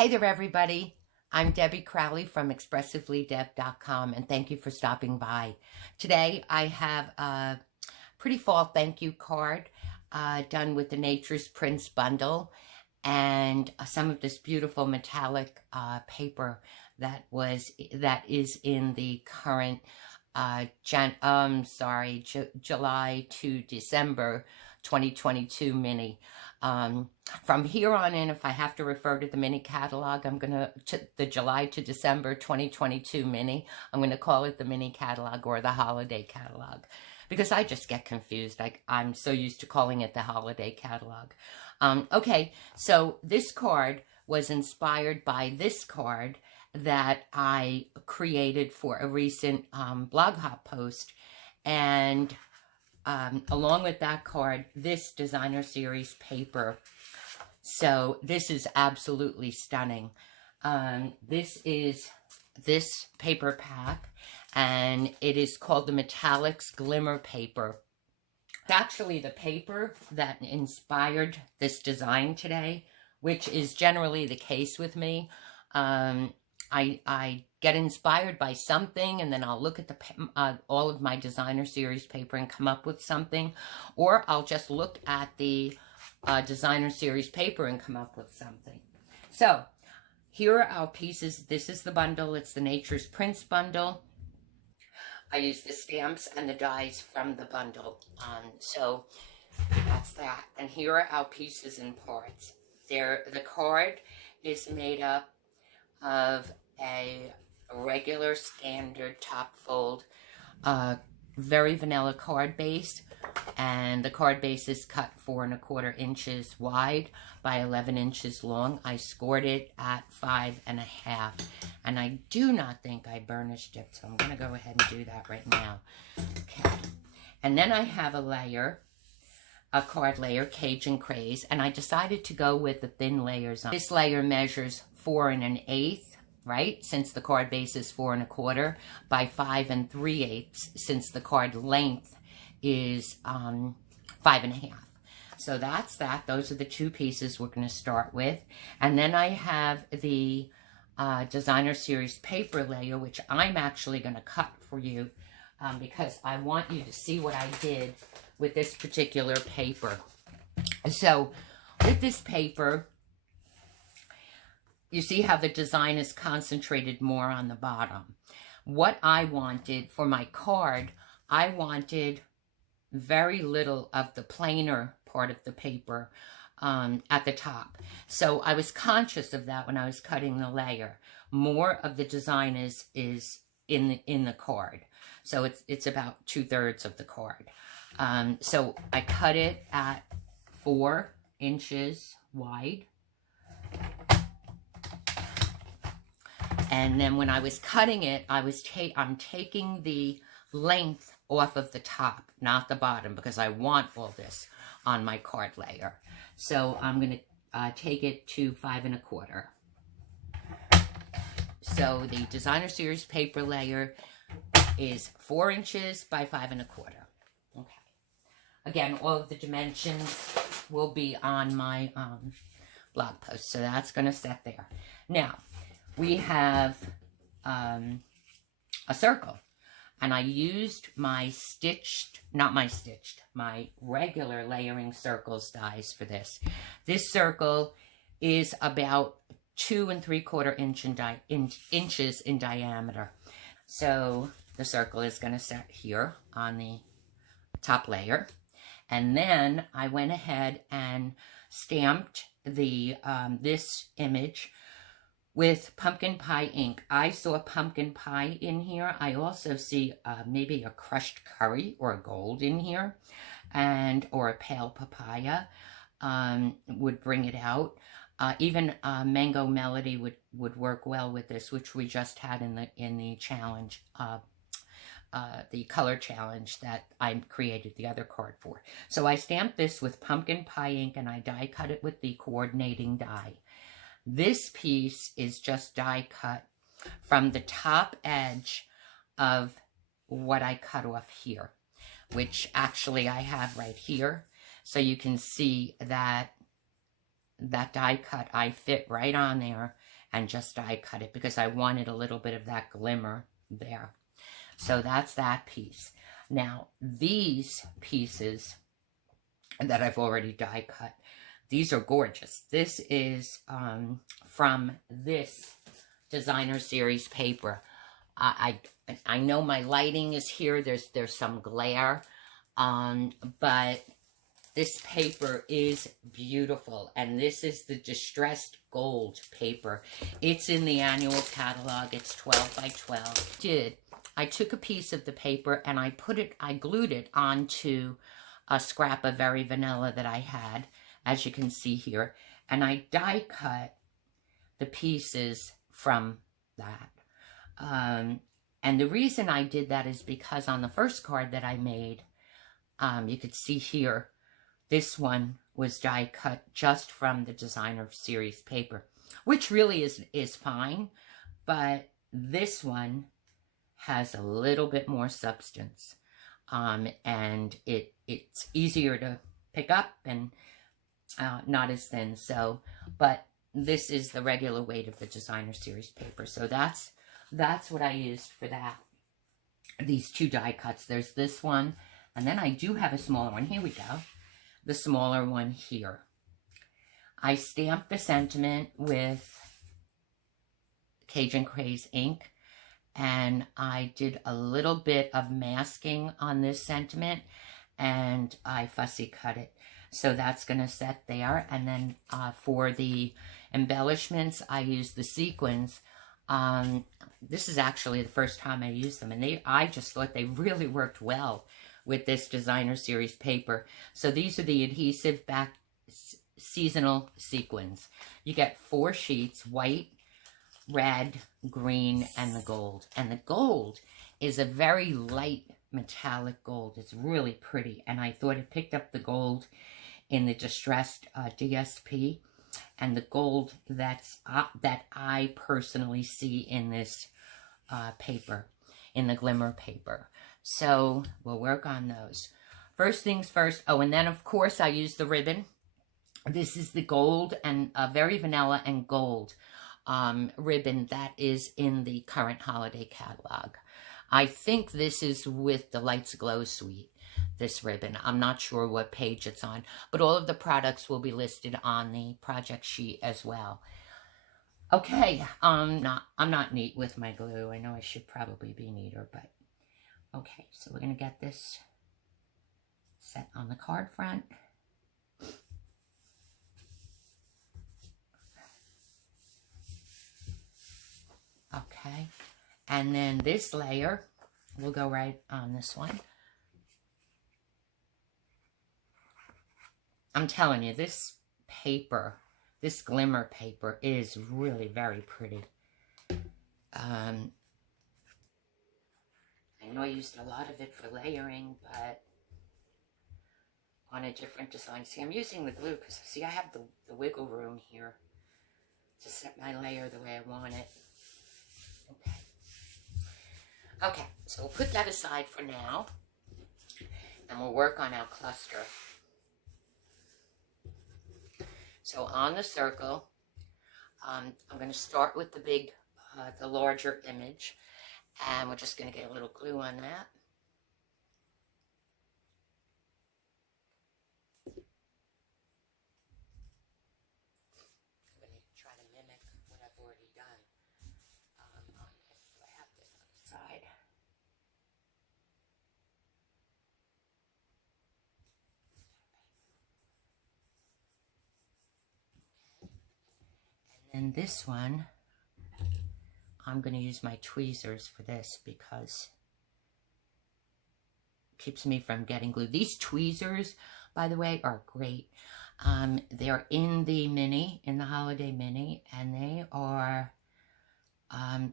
Hey there, everybody. I'm Debbie Crowley from ExpressivelyDeb.com, and thank you for stopping by. Today, I have a pretty fall thank you card done with the Nature's Prints bundle and some of this beautiful metallic paper that is in the current July to December 2022 mini. From here on in, if I have to refer to the mini catalog, the July to December 2022 mini, I'm going to call it the mini catalog or the holiday catalog, because I just get confused. I'm so used to calling it the holiday catalog. Okay, so this card was inspired by this card that I created for a recent blog hop post, and along with that card, this designer series paper. So this is absolutely stunning. This is this paper pack, and it is called the Metallics Glimmer paper. It's actually the paper that inspired this design today, which is generally the case with me. I get inspired by something, and then I'll look at all of my designer series paper and come up with something, or I'll just look at the designer series paper and come up with something. So here are our pieces. This is the bundle. It's the Nature's Prints bundle. I use the stamps and the dies from the bundle. So that's that. And here are our pieces and parts. The card is made up of a regular standard top fold, very vanilla card base, and the card base is cut 4 1/4 inches wide by 11 inches long. I scored it at 5 1/2, and I do not think I burnished it, so I'm going to go ahead and do that right now. Okay, and then I have a card layer, Cajun Craze, and I decided to go with the thin layers. This layer measures 4 1/8, right, since the card base is 4 1/4, by 5 3/8, since the card length is 5 1/2. So that's that. Those are the two pieces we're going to start with. And then I have the designer series paper layer, which I'm actually going to cut for you because I want you to see what I did with this particular paper. So with this paper, you see how the design is concentrated more on the bottom. What I wanted for my card, I wanted very little of the plainer part of the paper at the top. So I was conscious of that when I was cutting the layer. More of the design is in the card. So it's about 2/3 of the card. So I cut it at 4 inches wide. And then when I was cutting it, I'm taking the length off of the top, not the bottom, because I want all this on my card layer. So I'm going to take it to 5 1/4. So the designer series paper layer is 4 inches by 5 1/4. Okay. Again, all of the dimensions will be on my blog post, so that's going to set there. Now, we have a circle, and I used my regular layering circles dies for this. This circle is about 2 3/4 inches in diameter. So the circle is going to set here on the top layer. And then I went ahead and stamped this image with pumpkin pie ink. I saw pumpkin pie in here. I also see maybe a crushed curry or a gold in here, or a pale papaya would bring it out. Even Mango Melody would work well with this, which we just had in the challenge, the color challenge that I created the other card for. So I stamped this with pumpkin pie ink, and I die cut it with the coordinating die. This piece is just die cut from the top edge of what I cut off here, which actually I have right here. So you can see that die cut I fit right on there, and just die cut it because I wanted a little bit of that glimmer there. So that's that piece. Now, these pieces that I've already die cut, these are gorgeous. This is from this designer series paper. I know my lighting is here. There's some glare, but this paper is beautiful, and this is the distressed gold paper. It's in the annual catalog. It's 12 by 12. I took a piece of the paper and I glued it onto a scrap of Very Vanilla that I had, as you can see here, and I die cut the pieces from that. And the reason I did that is because on the first card that I made, you could see here, this one was die cut just from the designer series paper, which really is fine, but this one has a little bit more substance, and it's easier to pick up and not as thin. So, but this is the regular weight of the designer series paper. So that's what I used for that. These two die cuts. There's this one, and then I do have a smaller one. Here we go. The smaller one here. I stamped the sentiment with Cajun Craze ink, and I did a little bit of masking on this sentiment, and I fussy cut it. So that's going to set there. And then for the embellishments, I used the sequins. This is actually the first time I used them, and I just thought they really worked well with this designer series paper. So these are the adhesive back seasonal sequins. You get 4 sheets, white, red, green, and the gold. And the gold is a very light metallic gold. It's really pretty, and I thought it picked up the gold in the distressed DSP and the gold that I personally see in this paper, in the Glimmer paper. So we'll work on those. First things first. Oh, and then of course I use the ribbon. This is the gold and Very Vanilla and gold ribbon that is in the current holiday catalog. I think this is with the Lights Glow suite, this ribbon. I'm not sure what page it's on, but all of the products will be listed on the project sheet as well. Okay, I'm not neat with my glue. I know I should probably be neater, but okay, so we're going to get this set on the card front. Okay, and then this layer will go right on this one. I'm telling you, this paper, this Glimmer paper is really very pretty. I know I used a lot of it for layering, but on a different design. See, I'm using the glue because, see, I have the wiggle room here to set my layer the way I want it. Okay, so we'll put that aside for now, and we'll work on our cluster. So on the circle, I'm going to start with the big, the larger image, and we're just going to get a little glue on that. I'm going to try to mimic what I've already done on this. I have this on the side. And this one, I'm going to use my tweezers for this because it keeps me from getting glue. These tweezers, by the way, are great. They're in the mini, in the holiday mini, and they are,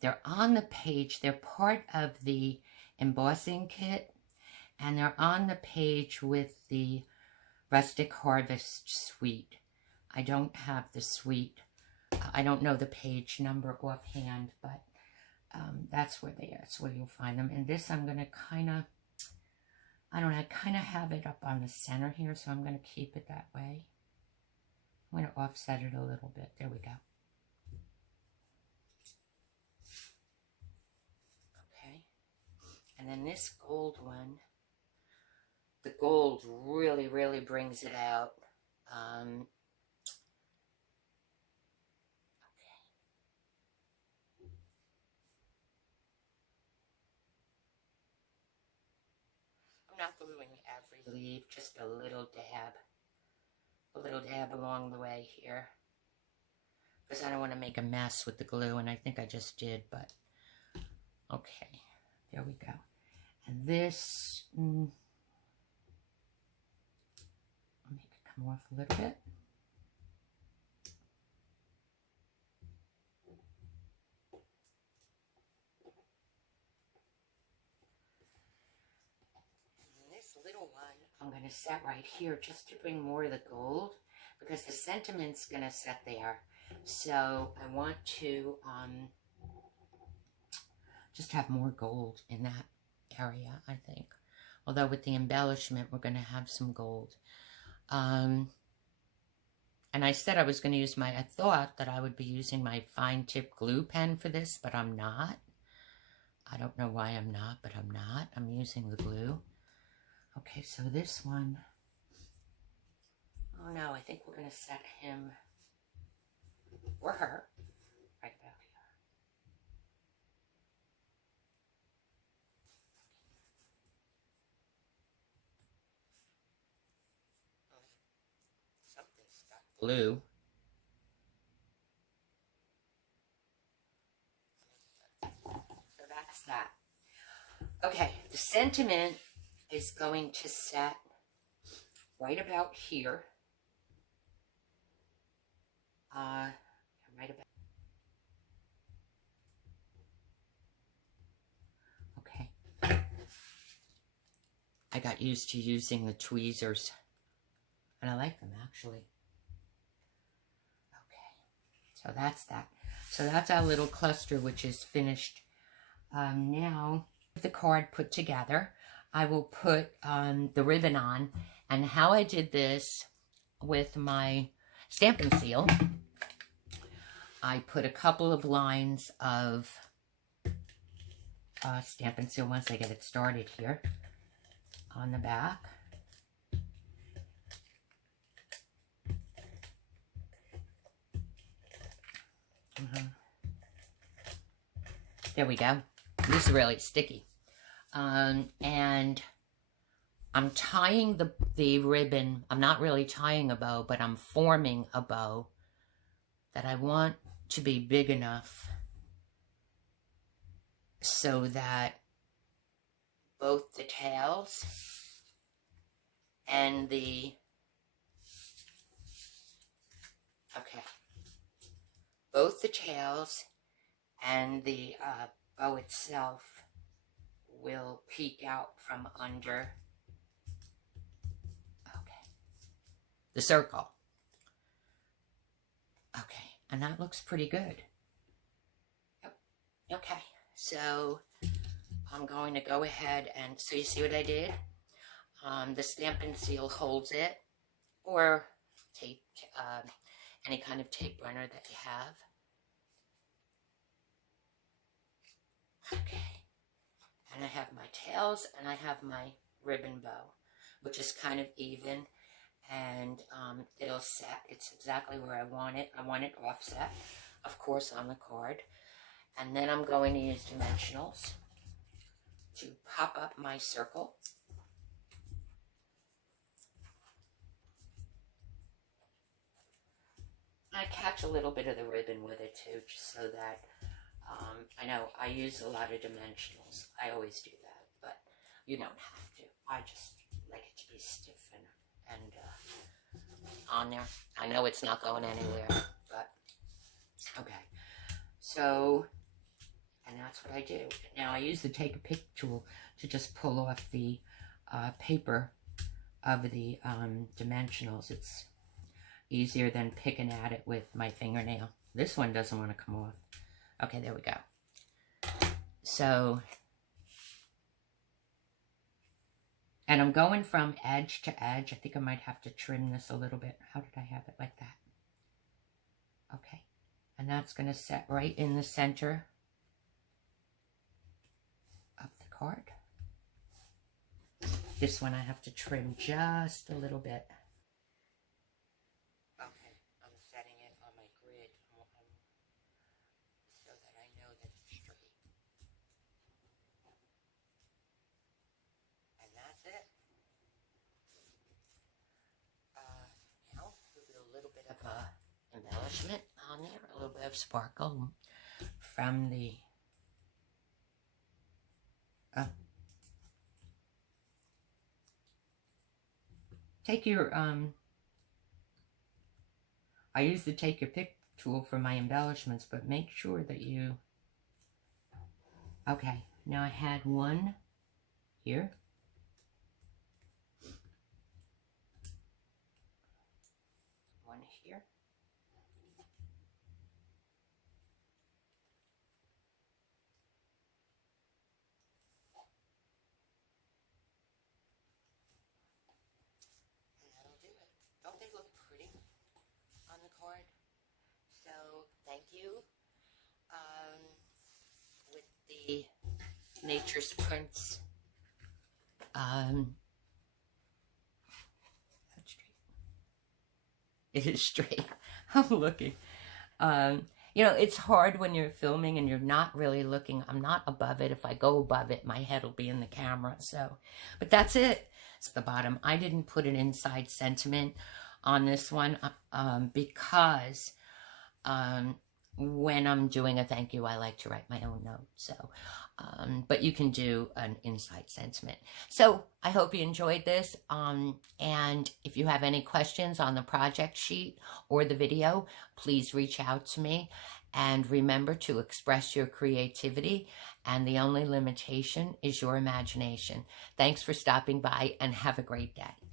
they're on the page. They're part of the embossing kit, and they're on the page with the Rustic Harvest suite. I don't have the suite. I don't know the page number offhand, but that's where they are. That's where you'll find them. And this, I'm going to kind of, I don't know, I kind of have it up on the center here, so I'm going to keep it that way. I'm going to offset it a little bit. There we go. And then this gold one, the gold really, really brings it out. Okay. I'm not gluing every leaf, just a little dab along the way here. Because I don't want to make a mess with the glue, and I think I just did, but okay, there we go. And this, I'll make it come off a little bit. And this little one, I'm going to set right here just to bring more of the gold, because the sentiment's going to set there. So I want to just have more gold in that area, I think. Although with the embellishment, we're going to have some gold. And I said I was going to use I thought that I would be using my fine tip glue pen for this, but I'm not. I don't know why I'm not, but I'm not. I'm using the glue. Okay, so this one, oh no, I think we're going to set him or her right about here. Something stuck. Glue. So that's that. Okay, the sentiment is going to set right about here. Right about. Okay. I got used to using the tweezers, and I like them actually. Okay, so that's that. So that's our little cluster, which is finished. Now, with the card put together, I will put the ribbon on. And how I did this with my Stampin' seal, I put a couple of lines of Stampin' seal once I get it started here on the back. There we go. This is really sticky. And I'm tying the ribbon. I'm not really tying a bow, but I'm forming a bow that I want to be big enough so that both the tails and both the tails and the bow itself will peek out from under the circle. Okay, and that looks pretty good. Yep. Okay, so I'm going to go ahead and, so you see what I did? The Stampin' seal holds it, or tape, any kind of tape runner that you have. Okay, and I have my tails and I have my ribbon bow, which is kind of even, and it'll set. It's exactly where I want it. I want it offset, of course, on the card. And then I'm going to use dimensionals to pop up my circle. I catch a little bit of the ribbon with it too, just so that, I know I use a lot of dimensionals. I always do that, but you don't have to. I just like it to be stiff and on there. I know it's not going anywhere, but okay. So, and that's what I do. Now I use the take a pic tool to just pull off the paper of the dimensionals. It's easier than picking at it with my fingernail. This one doesn't want to come off. Okay, there we go. So, and I'm going from edge to edge. I think I might have to trim this a little bit. How did I have it like that? Okay, and that's going to set right in the center of the card. This one I have to trim just a little bit. Okay, I'm setting it on my grid so that I know that it's straight. And that's it. Now, we'll do a little bit of embellishment on there, a little bit of sparkle from the take your I use the take your pick tool for my embellishments, but make sure that you okay, now I had one here, one here, don't they look pretty on the card? So thank you. With the Nature's Prints it is straight. I'm looking. You know, it's hard when you're filming and you're not really looking. I'm not above it. If I go above it, my head will be in the camera. So, but that's it. It's the bottom. I didn't put an inside sentiment on this one because when I'm doing a thank you, I like to write my own note. So, but you can do an inside sentiment. So I hope you enjoyed this. And if you have any questions on the project sheet or the video, please reach out to me. And remember to express your creativity, and the only limitation is your imagination. Thanks for stopping by, and have a great day.